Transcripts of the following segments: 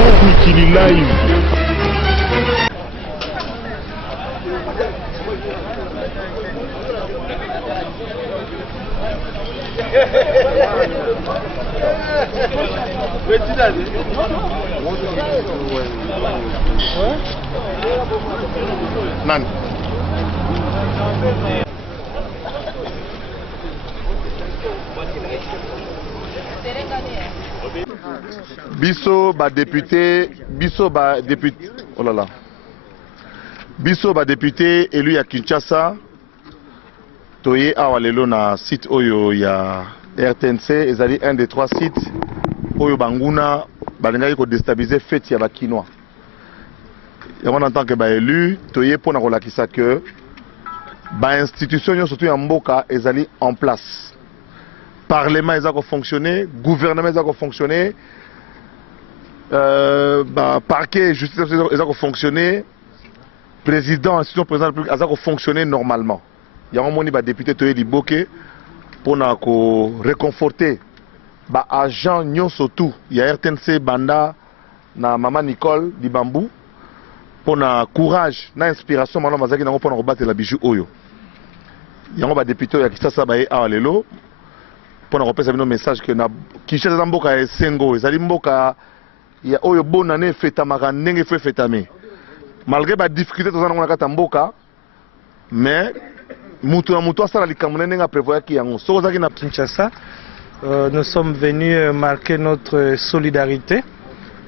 Mikili Live. Nan. Biso ba député, oh là là. Biso ba député élu à Kinshasa. Toye awalelo na site oyo ya RTNC, ezali un des 3 sites oyo banguna balengaki ko déstabiliser fête ya bakinois. Et on entend que ba élu toye pona kolakisa que ba institution surtout ya mboka ezali en place. Parlement ezako fonctionner, gouvernement ezako fonctionner, parquet justice ezako fonctionner, président institution président de la République ezako fonctionner normalement. Il y a un moni ba député toye liboke pour na ko réconforter ba agent nyonso tout. Il y a RTNC banda na maman Nicole di Bambou pour na courage na inspiration maintenant bazaki na pour na battre la bijou oyo. Il y a un ba député ya Kinshasa ba a lelo pour na repérer un message que na Kinshasa mboka e sengo ezali mboka ya oyo bonne année feta maka ndenge fe fetame. Malgré ba difficulté tozana na kata mboka mais Kinshasa, nous sommes venus marquer notre solidarité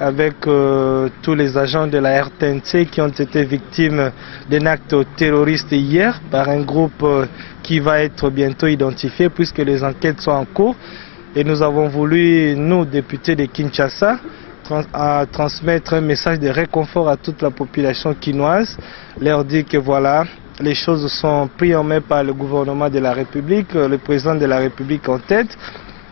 avec tous les agents de la RTNC qui ont été victimes d'un acte terroriste hier par un groupe qui va être bientôt identifié puisque les enquêtes sont en cours. Et nous avons voulu, nous, députés de Kinshasa, transmettre un message de réconfort à toute la population quinoise, leur dire que voilà, les choses sont prises en main par le gouvernement de la République, le président de la République en tête.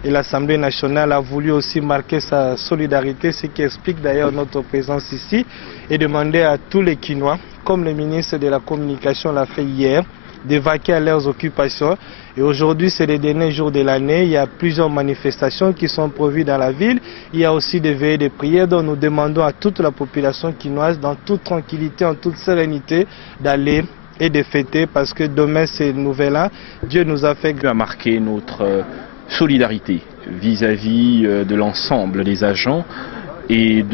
Et l'Assemblée nationale a voulu aussi marquer sa solidarité, ce qui explique d'ailleurs notre présence ici, et demander à tous les Quinois, comme le ministre de la Communication l'a fait hier, de vaquer à leurs occupations. Et aujourd'hui, c'est le dernier jour de l'année. Il y a plusieurs manifestations qui sont prévues dans la ville. Il y a aussi des veillées de prières dont nous demandons à toute la population quinoise, dans toute tranquillité, en toute sérénité, d'aller et de fêter parce que demain c'est le nouvel an. Dieu nous a fait marquer notre solidarité vis-à-vis de l'ensemble des agents et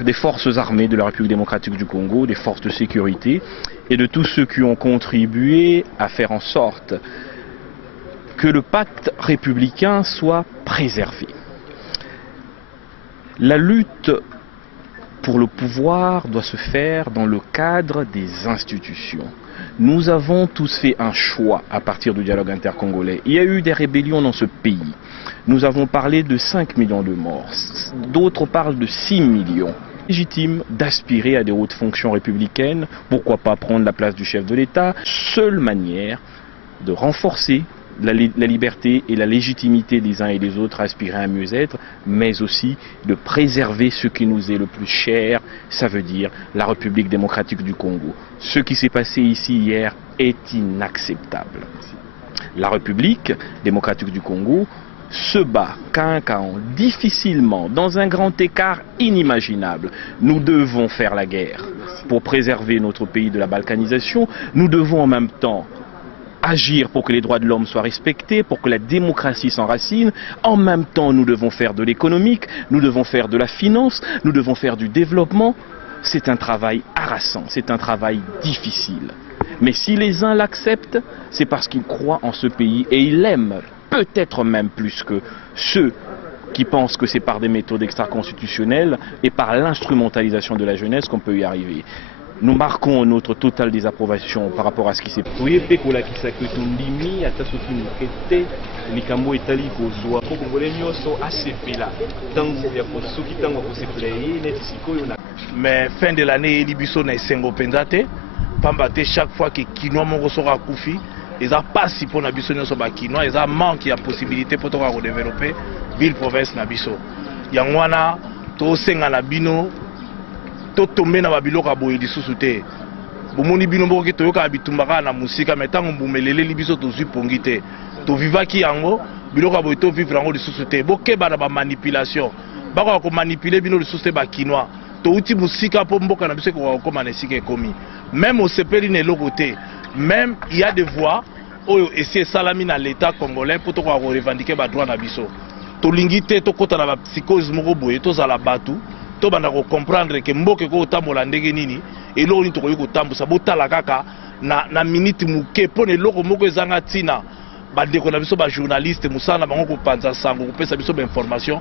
des forces armées de la République démocratique du Congo, des forces de sécurité et de tous ceux qui ont contribué à faire en sorte que le pacte républicain soit préservé. La lutte pour le pouvoir doit se faire dans le cadre des institutions. Nous avons tous fait un choix à partir du dialogue intercongolais. Il y a eu des rébellions dans ce pays. Nous avons parlé de 5 millions de morts. D'autres parlent de 6 millions. Légitime d'aspirer à des hautes fonctions républicaines. Pourquoi pas prendre la place du chef de l'État? Seule manière de renforcer la liberté et la légitimité des uns et des autres à aspirer à un mieux-être, mais aussi de préserver ce qui nous est le plus cher, ça veut dire la République démocratique du Congo. Ce qui s'est passé ici hier est inacceptable. La République démocratique du Congo se bat difficilement dans un grand écart inimaginable. Nous devons faire la guerre pour préserver notre pays de la balkanisation. Nous devons en même temps agir pour que les droits de l'homme soient respectés, pour que la démocratie s'enracine. En même temps, nous devons faire de l'économique, nous devons faire de la finance, nous devons faire du développement. C'est un travail harassant, c'est un travail difficile. Mais si les uns l'acceptent, c'est parce qu'ils croient en ce pays et ils l'aiment, peut-être même plus que ceux qui pensent que c'est par des méthodes extra-constitutionnelles et par l'instrumentalisation de la jeunesse qu'on peut y arriver. Nous marquons notre totale désapprobation par rapport à ce qui s'est passé. Oui, pekola kisakutundimi atasuki mukete likambo etali kozwa ko kongole nyoso asepela tango ya kosuki tango kosepelai neti sikoyo na mais fin de l'année libiso na esengo penzate pamba te chaque fois que kinois moko soka kufi eza pasi pona biso nyoso ba kinois eza manque ya possibilité pour to ko développer ville province na biso yangwana to senga na bino totombe na babiloko boye lisusu te bomoni bino mboki toyoka bitumbaka na musika metango mbumelele libiso tozwi pongi te to vivaki yango biloko boye to vivre yango lisusu te bokeba na ba manipulation bako ko manipuler bino lisusu te ba kinois to uti musika po mboka na biso ko koma na sika ekomi même au sepeli ne lokote même il y a des voix oyo essayer salami na l'état congolais pour to ko revendiquer ba droit na biso to lingite to kota na ba psychose moko boye to za la batu to banda ko comprendre que mboke ko tambola ndenge nini eloko ni to ko tambusa botala kaka na minute muke pone loko moko ezanga tina bandeko na biso ba journaliste musana bango ko panza sango ko pesa biso ba information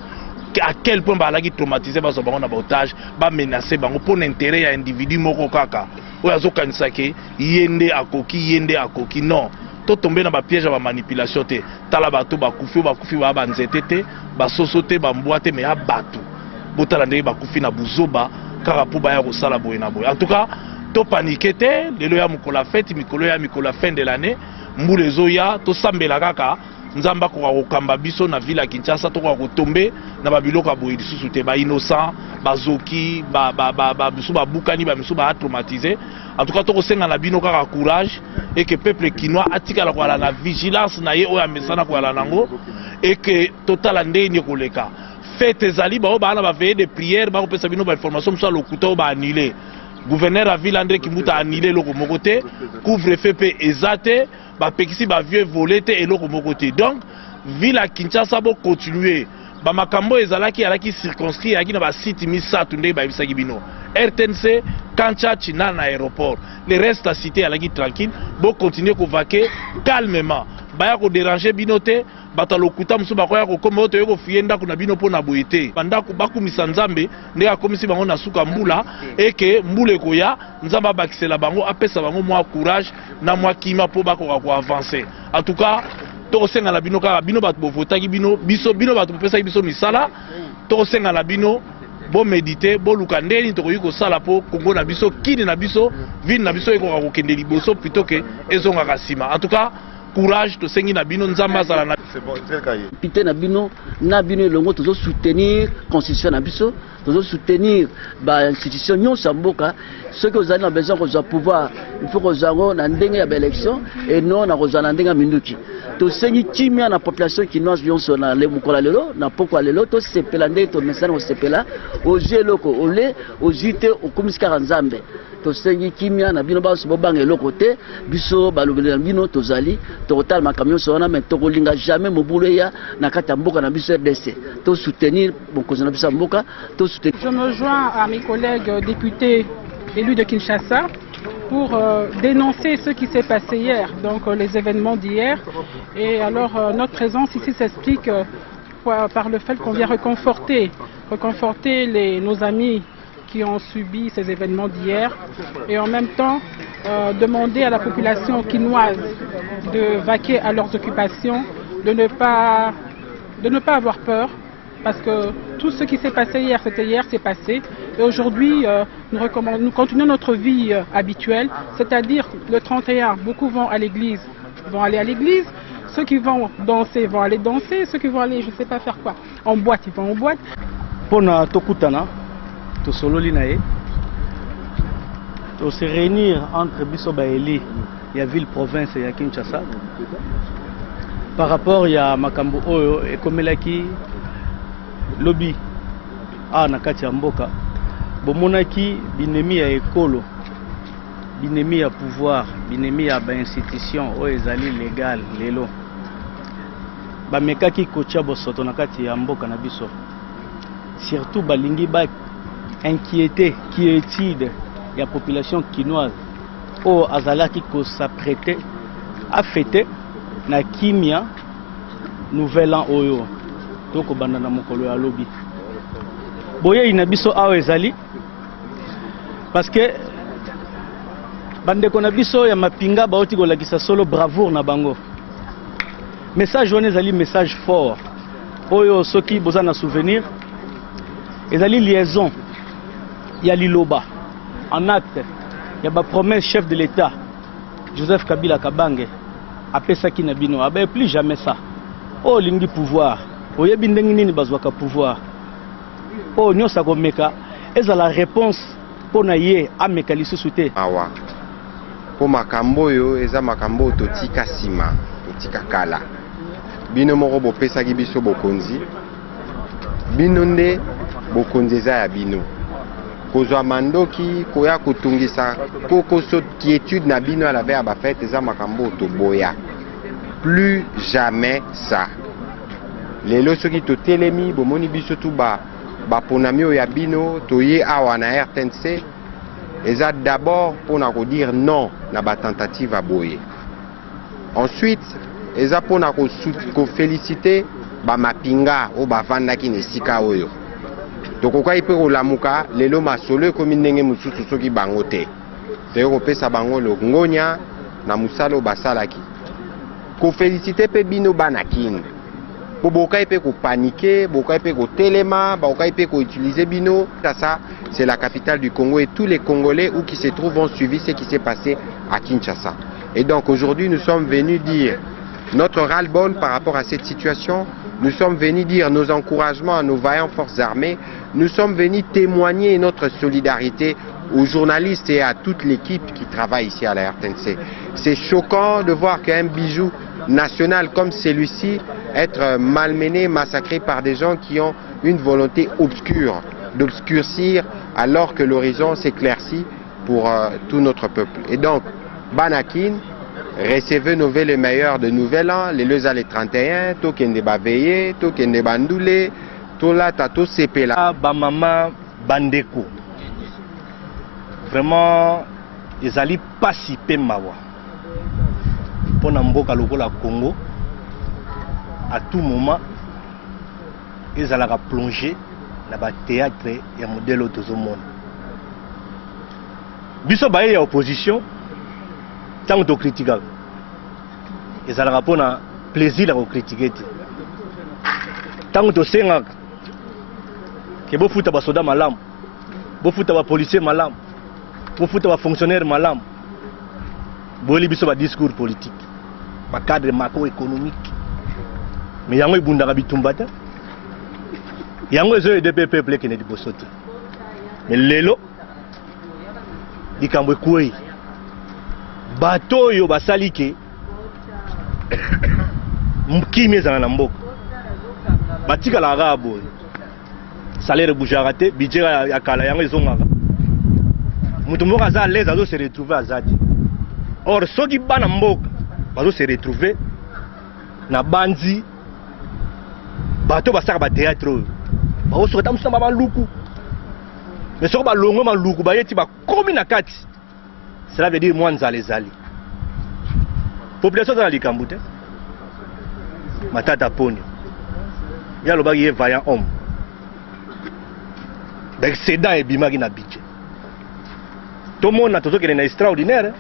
à quel point balaki traumatisé bazo bango na ba otage ba menacer bango pour intérêt ya individu moko kaka oyo azokanisa ke yende akoki non to tomber na ba piège ba manipulation te tala bato bakufi ba nzete te ba sosote ba mbwate mais ya bato botala ndenge bakufi na buzoba kaka po ba ya ko sala boye na boye en tout cas to paniquer te lelo ya mukolo fête mikolo ya mikolo fin de l'année mbule zoya to sambela kaka nzamba ko kokamba biso na ville ya Kinshasa to ko tomber na ba biloko boye lisusu te ba innocent bazoki ba biso ba bukani ba biso ba traumatisé en tout cas to ko senga na bino kaka courage et que peuple kinois atika la ko ala na vigilance na ye o ya mesana ko ala nango et que total ndeni ko leka fête zali ba o ba na ba veiller de prière ba ko pesa bino ba information so lo kuto ba annuler gouverneur à ville André Kimuta annulé le Mokote, couvre-feu ezate, ba pekisi ba vieux volé te et le Mokote. Donc ville à Kinshasa bo continuer. Ba makambo ezalaki alaki circonscrit aki na ba site misa tunde ba bisaki bino. RTNC Kancha China na aéroport. Le reste à cité alaki tranquille, bo continuer ko vaquer calmement. Ba ya ko déranger binote. Batalokuta musu bakoya ko koma oto yoko fienda kuna bino pona boyete banda ko bakumisa nzambe ndeka komisi bango na suka mbula eke mbule koya nzamba bakisela bango apesa bango mwa courage na mwa kima po bako ko avancer en tout cas to senga la bino ka bino bato bovotaki bino biso bino bato pesa biso misala to senga la bino bo méditer bo luka ndeni to ko sala po Kongo na biso kini na biso ville na biso eko ko kende liboso plutôt que ezonga kasima en tout cas courage to sengi na bino nzamba zala na pité na bino longo tozo soutenir constitution na biso tozo soutenir ba institution nyonso mboka ceux que vous avez besoin de pouvoir il faut que zango na ndenge ya élection et non na kozana ndenge minduki to sengi kimia na population kinoise nyonso na le mukola lelo na pokwa lelo to sepela ndenge to mesana o sepela o jeloko ole o jite o komisika nzambe to sengi kimia na bino baso bobanga eloko te biso balobele na bino tozali total makamyo sona mais to kolinga jamais mobulu ya na kata mboka na biso RDC to soutenir bon cause na biso mboka to soutenir. Je me joins à mes collègues députés élus de Kinshasa pour dénoncer ce qui s'est passé hier, donc les événements d'hier. Et alors notre présence ici s'explique par le fait qu'on vient reconforter nos amis qui ont subi ces événements d'hier et en même temps demander à la population quinoise de vaquer à leurs occupations, de ne pas avoir peur parce que tout ce qui s'est passé hier, c'était hier, c'est passé. Et aujourd'hui, nous continuons notre vie habituelle, c'est-à-dire le 31, beaucoup vont aller à l'église, ceux qui vont danser vont aller danser, ceux qui vont aller, je ne sais pas faire quoi, en boîte, ils vont en boîte. Pona tokutana, to sololi na ye, to se réunir entre biso baeli ya ville province ya Kinshasa par rapport ya makambo oyo ekomelaki lobby na kati ya mboka bomonaki binemi ya ekolo, binemi ya pouvoir, binemi ya ba institution oyo ezali légal lelo bamekaki kotia bosoto na kati ya mboka na biso, surtout balingi ba inquiété quiétude ya population kinoise o azalaki ko s'apprêter à fêter na kimia nouvel an oyo toko banda na mokolo ya lobby boye ina biso awa ezali parce que bandeko na biso ya mapinga baoti kolakisa solo bravoure na bango message wana ezali message fort oyo soki boza na souvenir ezali liaison ya liloba en acte ya ba promesse chef de l'État Joseph Kabila Kabange apesaki na bino abe plus jamais ça o lingi pouvoir oyebi ndenge nini bazwaka pouvoir o nyosa komeka eza la réponse pona ye ameka lisusu te awa po makambo yo eza makambo totika sima totika kala bino moko bopesaki biso bokonzi bino nde bokonzi eza ya bino kozwa mandoki koya kotungisa kokoso quiétude na bino à la veille ya bafete eza makambo toboya plus jamais ça lelo soki totelemi bomoni biso tu baponami oyo ya bino toye awa na RTNC eza d'abord mpona kodire non na batentative ya boye ensuite eza mpona kofélicite bamapinga oyo bavandaki na esika oyo tokokai mpe kolamuka lelo masolo ekomi ndenge mosusu soki bango te toye kopesa bango longonya na mosala oyo basalaki kofélicite mpe bino bana kini po bokai mpe kopanike bokai mpe kotelema bokai mpe koutiliser bino. Ça c'est la capitale du Congo et tous les Congolais où qui se trouvent ont suivi ce qui s'est passé à Kinshasa. Et donc aujourd'hui nous sommes venus dire notre ras-le-bol par rapport à cette situation. Nous sommes venus dire nos encouragements à nos vaillantes forces armées. Nous sommes venus témoigner notre solidarité aux journalistes et à toute l'équipe qui travaille ici à la RTNC. C'est choquant de voir qu'un bijou national comme celui-ci être malmené, massacré par des gens qui ont une volonté obscure d'obscurcir alors que l'horizon s'éclaircit pour tout notre peuple. Et donc, Banakin, recevez nos vœux les meilleurs de Nouvel An, les leux à les 31, Tokende Baveye, Tokende Bandoule, Tola Tato Sepela. Bamama Bandeko. Vraiment, ils allaient pas si peu mawa. Pour Namboka Lokola Congo, à tout moment, ils allaient plonger dans le théâtre et le modèle de ce monde. Biso baye ya opposition, tant que critique. Ils allaient répondre à plaisir à critiquer. Tant que senga, que vous foutez à soda malam, vous foutez à policier malam, vous foutez à fonctionnaire malam, vous avez un discours politique, un cadre macroéconomique. Mais il y a un bunda rabitumbata, il y a un de peuple qui n'est pas sauté. Mais l'élo, il y a un koué, bateau yo basalike, mkime zana namboka, batika la rabo, salaire boujarate, budget ya kala yango ezongaka. Mutu moko aza à l'aise azo se retrouver à Zadi. Or soki bana mboka bazo se retrouver na bandi bato basaka ba théâtre bazo sota musamba ba luku. Mais soko ba longo ma luku ba yeti ba komi na kati. Cela veut dire mwanza les ali. Population dans likambu te. Matata poni. Ya lo ba ye vaillant homme. D'excédent et bimaki na budget. Tout le monde a toujours été extraordinaire.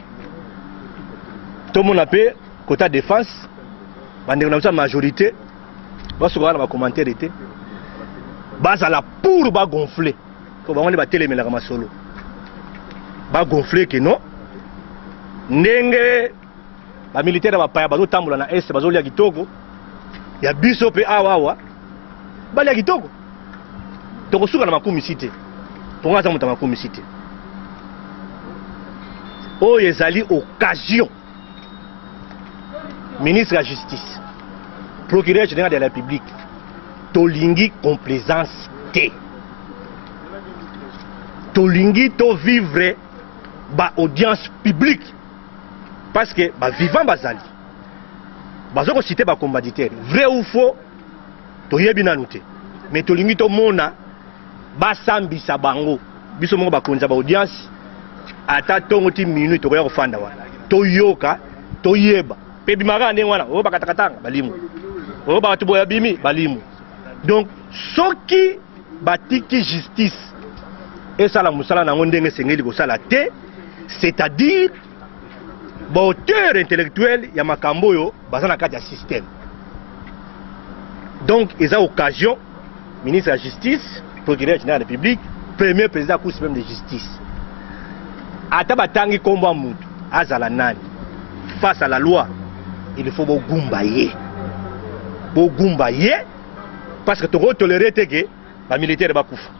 Tout le monde a payé quota défense. La majorité, va commentaire était. Base à la pour va gonfler. Quand on va télé mais la solo. Va gonfler que non. Nenge, la militaire va pas bazo tambola na est bazo lia kitoko. Ya biso pe awa. Ba lia kitoko. Donc suka na makumisité. Pour nga za mutama makumisité. Oh, ils allaient occasion. Ministre de la Justice, procureur général de la République, Tolingi complaisance T. Tolingi to vivre ba audience publique. Parce que ba vivant bazali. Bazoko cité ba combattitaire. Vrai ou faux, to yebina nouté. Mais Tolingi to mona ba sambisa bango. Biso mongo ba konza ba audience. Ata tongo ti minute to ko fanda wana to yoka to yeba pe bimaka ne wana o bakatakatanga balimu o ba tuboya bimi balimu. Donc soki batiki justice et ça la musala na ndenge sengeli ko sala te, c'est-à-dire ba auteur intellectuel ya makambo yo bazana kati ya système. Donc ils ont occasion ministre de la Justice, procureur général de la République, premier président de la Cour suprême de justice. Atabatangi komba mutu azala nani face à la loi, il faut bogumbaye parce que tu dois tolérer que les militaires ba kufa,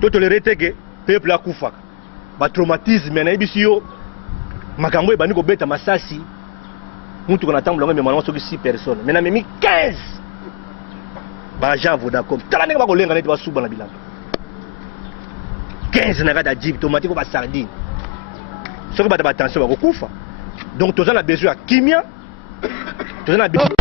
tu tolérer que peuple a kufa, ba traumatisme na ibisiyo makambo ebani ko beta masasi mutu kona tambula ngame mwana soki 6 personnes mais na memi 15 ba agent Vodacom tala ndenge ba kolenga neti ba suba na bilanga. 15 na kata digue tomate ko ba sardine soki bata batension bakokufa donc toza na besoin ya kimia toza na besoin